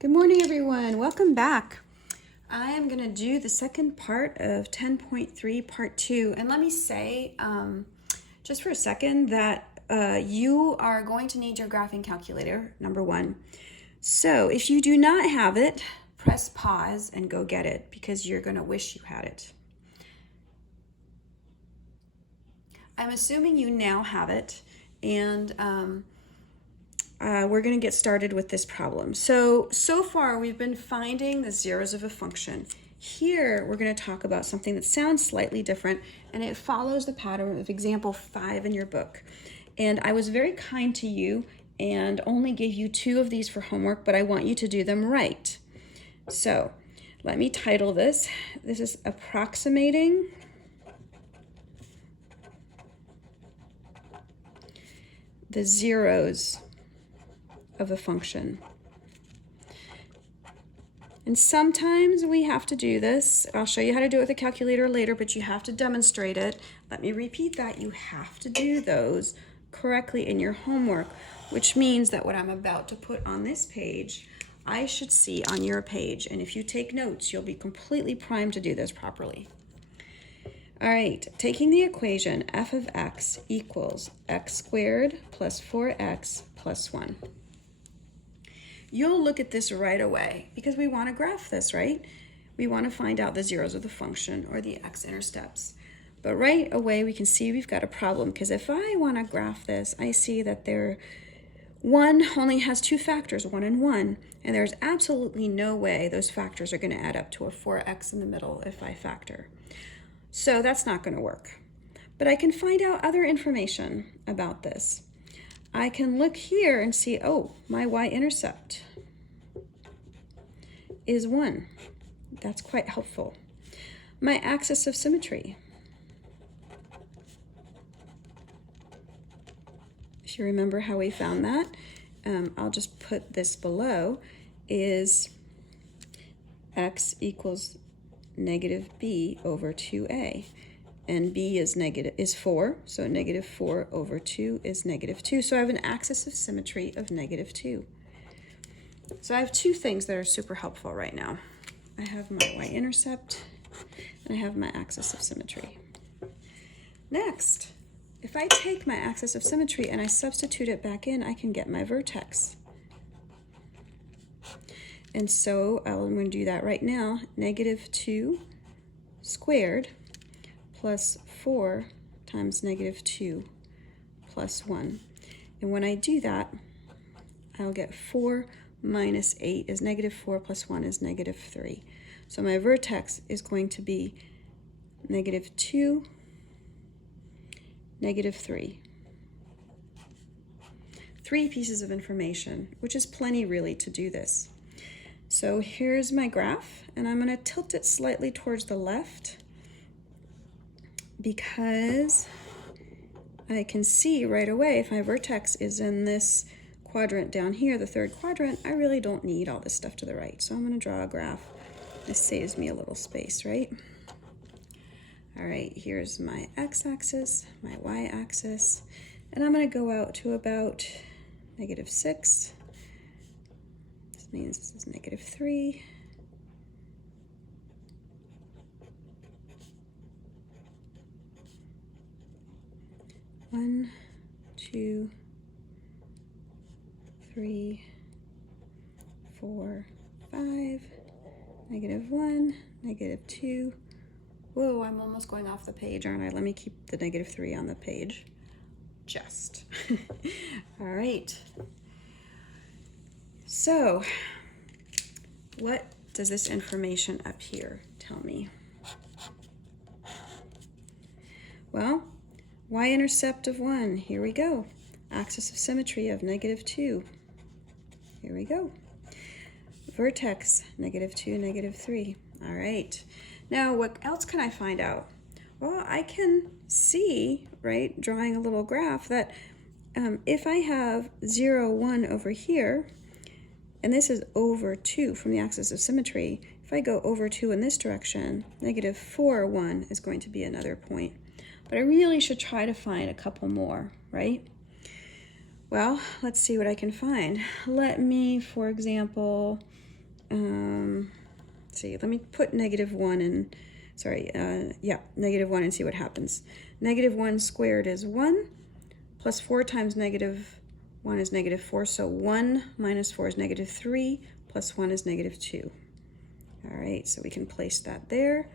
Good morning, everyone. Welcome back. I am going to do the second part of 10.3 part 2. And let me say, just for a second, that you are going to need your graphing calculator, number one. So if you do not have it, press pause and go get it because you're going to wish you had it. I'm assuming you now have it, and we're going to get started with this problem. So far we've been finding the zeros of a function. Here we're going to talk about something that sounds slightly different, and it follows the pattern of example 5 in your book. And I was very kind to you and only gave you 2 of these for homework, but I want you to do them right. So let me title this. This is Approximating the zeros of a function. And sometimes we have to do this. I'll show you how to do it with a calculator later, but you have to demonstrate it. Let me repeat that. You have to do those correctly in your homework, which means that what I'm about to put on this page, I should see on your page. And if you take notes, you'll be completely primed to do this properly. All right, taking the equation f of x equals x squared plus 4x plus 1. You'll look at this right away because we want to graph this, right? We want to find out the zeros of the function or the x-intercepts. But right away we can see we've got a problem because if I want to graph this, I see that 1 only has 2 factors, 1 and 1, and there's absolutely no way those factors are going to add up to a 4x in the middle if I factor. So that's not going to work. But I can find out other information about this. I can look here and see, oh, my y-intercept is 1. That's quite helpful. My axis of symmetry, if you remember how we found that, I'll just put this below, is x equals negative b over 2a. And b is 4, so negative 4 over 2 is negative 2. So I have an axis of symmetry of negative 2. So I have 2 things that are super helpful right now. I have my y-intercept, and I have my axis of symmetry. Next, if I take my axis of symmetry and I substitute it back in, I can get my vertex. And so I'm going to do that right now. Negative 2 squared plus 4 times negative 2 plus 1. And when I do that, I'll get 4 minus 8 is negative 4 plus 1 is negative 3. So my vertex is going to be negative 2, negative 3. 3 pieces of information, which is plenty really to do this. So here's my graph, and I'm going to tilt it slightly towards the left because I can see right away if my vertex is in this quadrant down here, the 3rd quadrant, I really don't need all this stuff to the right. So I'm going to draw a graph. This saves me a little space, right? All right, here's my x-axis, my y-axis, and I'm going to go out to about negative 6. This means this is negative 3. One, 2, 3, 4, 5, negative 1, negative 2. Whoa, I'm almost going off the page, aren't I? Let me keep the negative 3 on the page. Just. All right. So, what does this information up here tell me? Well, y-intercept of 1, here we go. Axis of symmetry of negative 2, here we go. Vertex, negative 2, negative 3. All right. Now, what else can I find out? Well, I can see, right, drawing a little graph, that if I have 0, 1 over here, and this is over 2 from the axis of symmetry, if I go over 2 in this direction, negative 4, 1 is going to be another point. But I really should try to find a couple more, right? Well, let's see what I can find. Let me, for example, see, let me put -1 in, sorry, yeah, -1 and see what happens. -1 squared is 1, plus 4 times -1 is -4, so 1 minus 4 is -3, plus 1 is -2. All right, so we can place that there.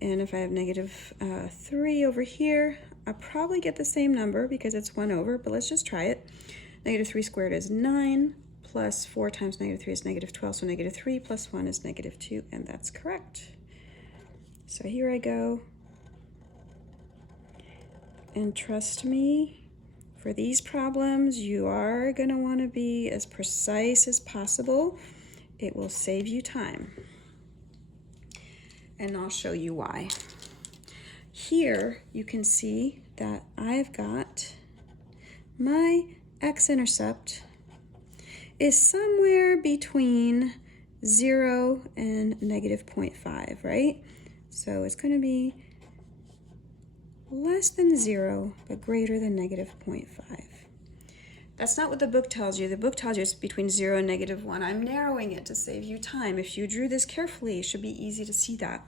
And if I have -3 over here, I'll probably get the same number because it's 1 over, but let's just try it. -3 squared is 9, plus 4 times -3 is -12, so -3 plus 1 is -2, and that's correct. So here I go. And trust me, for these problems, you are going to want to be as precise as possible. It will save you time. And I'll show you why. Here you can see that I've got my x-intercept is somewhere between 0 and -0.5, right? So it's going to be less than 0, but greater than -0.5. That's not what the book tells you. The book tells you it's between 0 and -1. I'm narrowing it to save you time. If you drew this carefully, it should be easy to see that.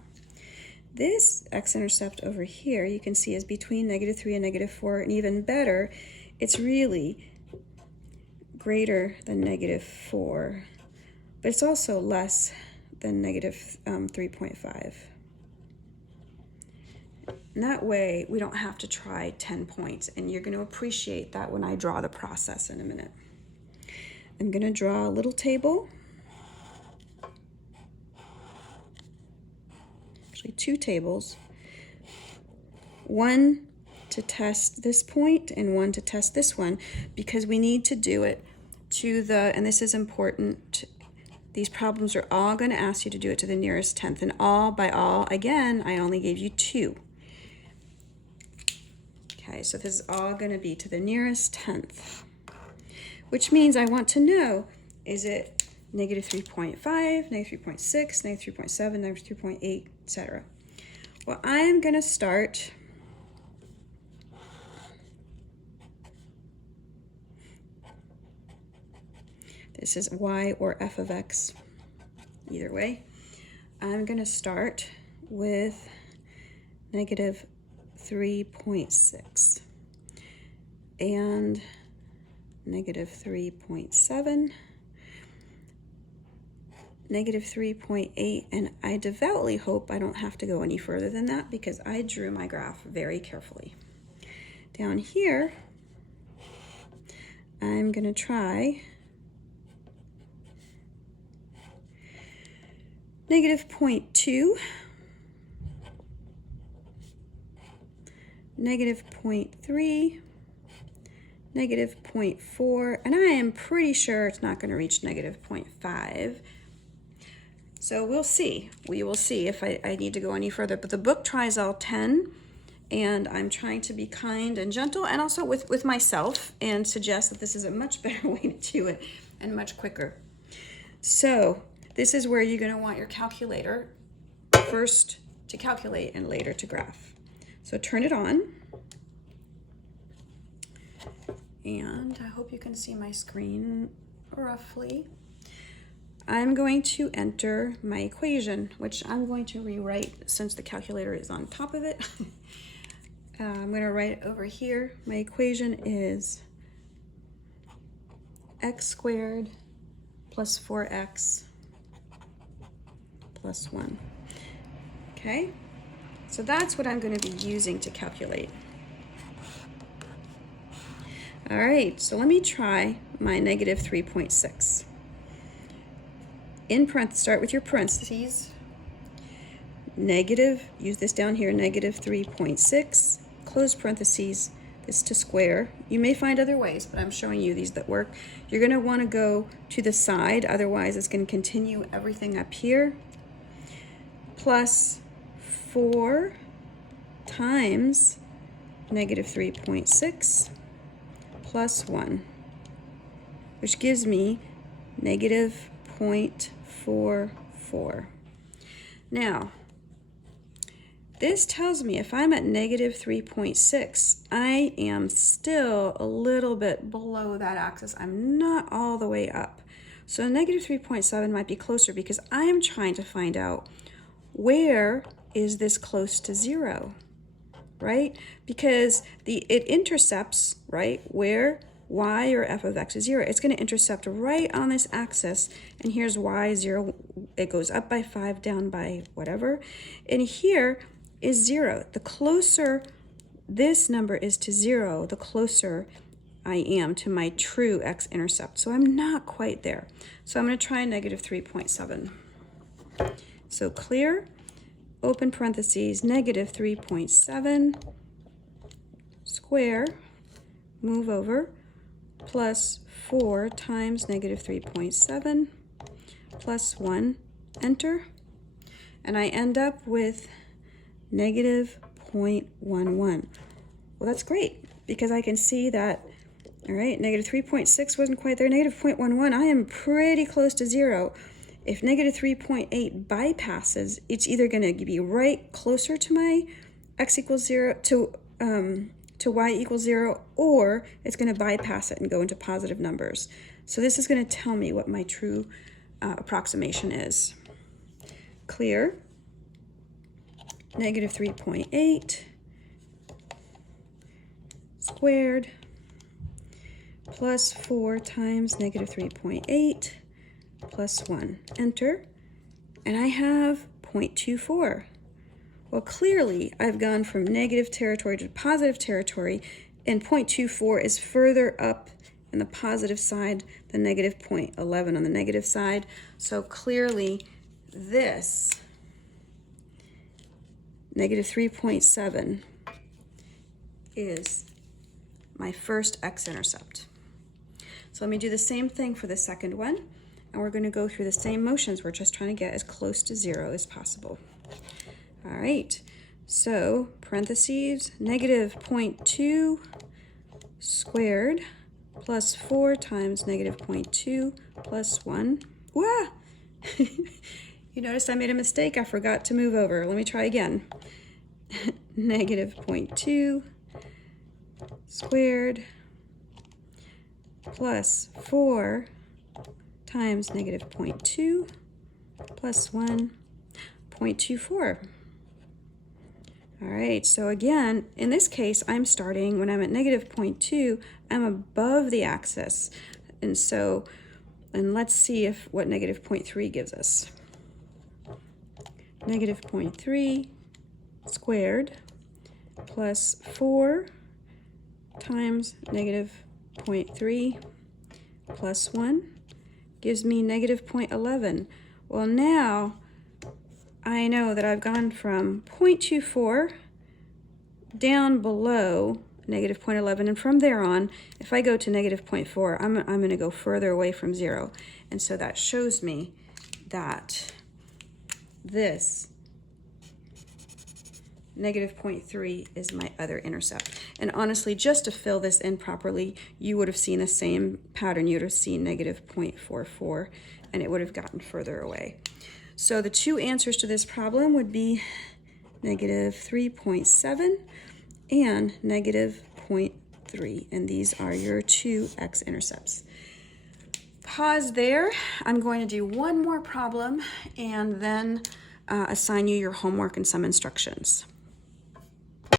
This x-intercept over here, you can see, is between -3 and -4, and even better, it's really greater than -4, but it's also less than -3.5. And that way, we don't have to try 10 points, and you're going to appreciate that when I draw the process in a minute. I'm going to draw a little table. Actually, 2 tables. One to test this point and one to test this one, because we need to do it to the, and this is important, these problems are all going to ask you to do it to the nearest tenth, and all by all, again, I only gave you 2. Okay, so this is all going to be to the nearest tenth, which means I want to know, is it -3.5, -3.6, -3.7, -3.8, etc. Well, I'm going to start this is y or f of x, either way. I'm going to start with -3.6 and -3.7, -3.8, and I devoutly hope I don't have to go any further than that because I drew my graph very carefully. Down here, I'm going to try -0.2, -0.3, -0.4, and I am pretty sure it's not going to reach -0.5. So we'll see. We will see if I need to go any further. But the book tries all 10, and I'm trying to be kind and gentle, and also with myself, and suggest that this is a much better way to do it and much quicker. So this is where you're going to want your calculator first to calculate and later to graph. So turn it on. And I hope you can see my screen roughly. I'm going to enter my equation, which I'm going to rewrite since the calculator is on top of it. I'm going to write it over here. My equation is x squared plus 4x plus 1. Okay, so that's what I'm going to be using to calculate. All right, so let me try my -3.6. In parentheses, start with your parentheses. Negative, use this down here, -3.6, close parentheses, this to square. You may find other ways, but I'm showing you these that work. You're going to want to go to the side, otherwise it's going to continue everything up here. Plus 4 times -3.6 plus 1, which gives me -0.44. Now, this tells me if I'm at -3.6, I am still a little bit below that axis. I'm not all the way up. So negative 3.7 might be closer because I am trying to find out where is this close to 0, right? Because it intercepts, right, where y or f of x is 0. It's going to intercept right on this axis, and here's y 0. It goes up by 5, down by whatever, and here is 0. The closer this number is to 0, the closer I am to my true x-intercept. So I'm not quite there. So I'm going to try negative 3.7. So clear, open parentheses, negative 3.7 square, move over, plus 4 times negative 3.7 plus 1, enter, and I end up with negative 0.11. Well, that's great because I can see that, all right, negative 3.6 wasn't quite there. Negative 0.11, I am pretty close to 0. If negative 3.8 bypasses, it's either going to be right closer to my x equals 0, to y equals 0, or it's going to bypass it and go into positive numbers. So this is going to tell me what my true approximation is. Clear. Negative 3.8 squared plus 4 times negative 3.8 plus 1. Enter. And I have 0.24. Well, clearly, I've gone from negative territory to positive territory, and 0.24 is further up in the positive side than negative 0.11 on the negative side. So clearly, this negative 3.7 is my first x-intercept. So let me do the same thing for the second one, and we're going to go through the same motions. We're just trying to get as close to 0 as possible. All right, so parentheses, negative 0.2 squared plus 4 times negative 0.2 plus 1. Wah! You noticed I made a mistake. I forgot to move over. Let me try again. Negative 0.2 squared plus 4 times negative 0.2 plus 1, 0.24. All right, so again, in this case, I'm starting, when I'm at negative 0.2, I'm above the axis. And let's see what negative 0.3 gives us. Negative 0.3 squared plus 4 times negative 0.3 plus 1 gives me negative 0.11. Well, now I know that I've gone from 0.24 down below negative 0.11, and from there on, if I go to negative 0.4, I'm going to go further away from 0. And so that shows me that this negative 0.3 is my other intercept. And honestly, just to fill this in properly, you would have seen the same pattern. You would have seen negative 0.44, and it would have gotten further away. So the two answers to this problem would be negative 3.7 and negative 0.3, and these are your two x-intercepts. Pause there. I'm going to do one more problem and then assign you your homework and some instructions.